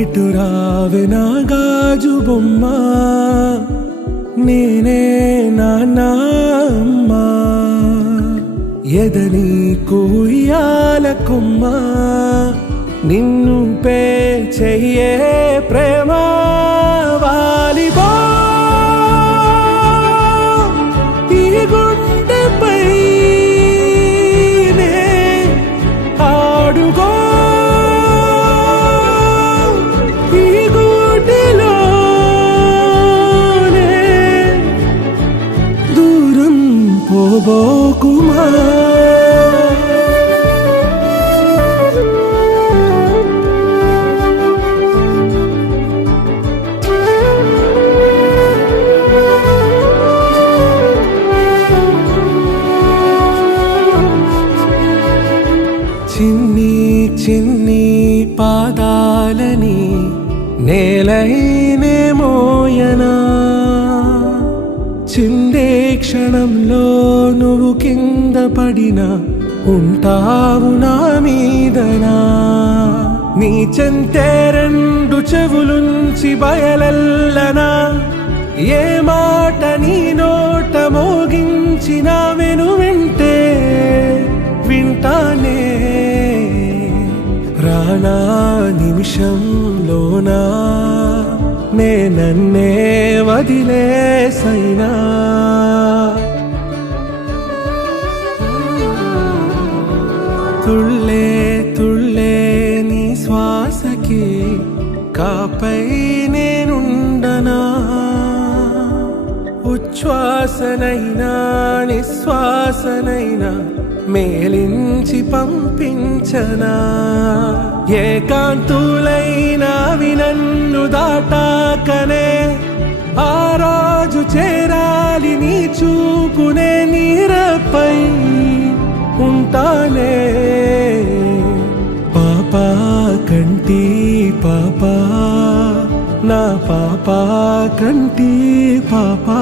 ఇటు రావే నా గాజు బొమ్మ, నేనే నాన్న అమ్మా. ఎదని కూయాల కొమ్మ, నిన్ను పే చెయ్యే ప్రేమ వాలిబో. ఈ గుండెపై నే ఆడుగో, ఈ గుడిలోనే దూరం పోబోకుమా. చిన్ని చిన్ని పాదాలని నేలైనే మోయనా, చిందే క్షణంలో నువ్వు కింద పడినా ఉంటావు నా మీదనా. నీ చెంతే రెండు చెవులుంచి బయలెల్లనా, ఏ మాట నీ నోట మోగించిన వెను వింటే వింటానే. రానా నిమిషంలోనా నే నన్నే వదిలేసైనా. తుళ్ళే తుళ్ళే నీ శ్వాసకి కాపై నేనుండనా, ఉచ్ఛ్వాసనైనా నిశ్వాసనైనా మేలించి పంపించనా. ఏకాంతులైనా నన్ను దాటాకనే ఆ రోజు చేరాలి నీ చూపునే నీరపై ఉంటానే. పాపా కంటి పాపా, నా పాపా కంటి పాపా.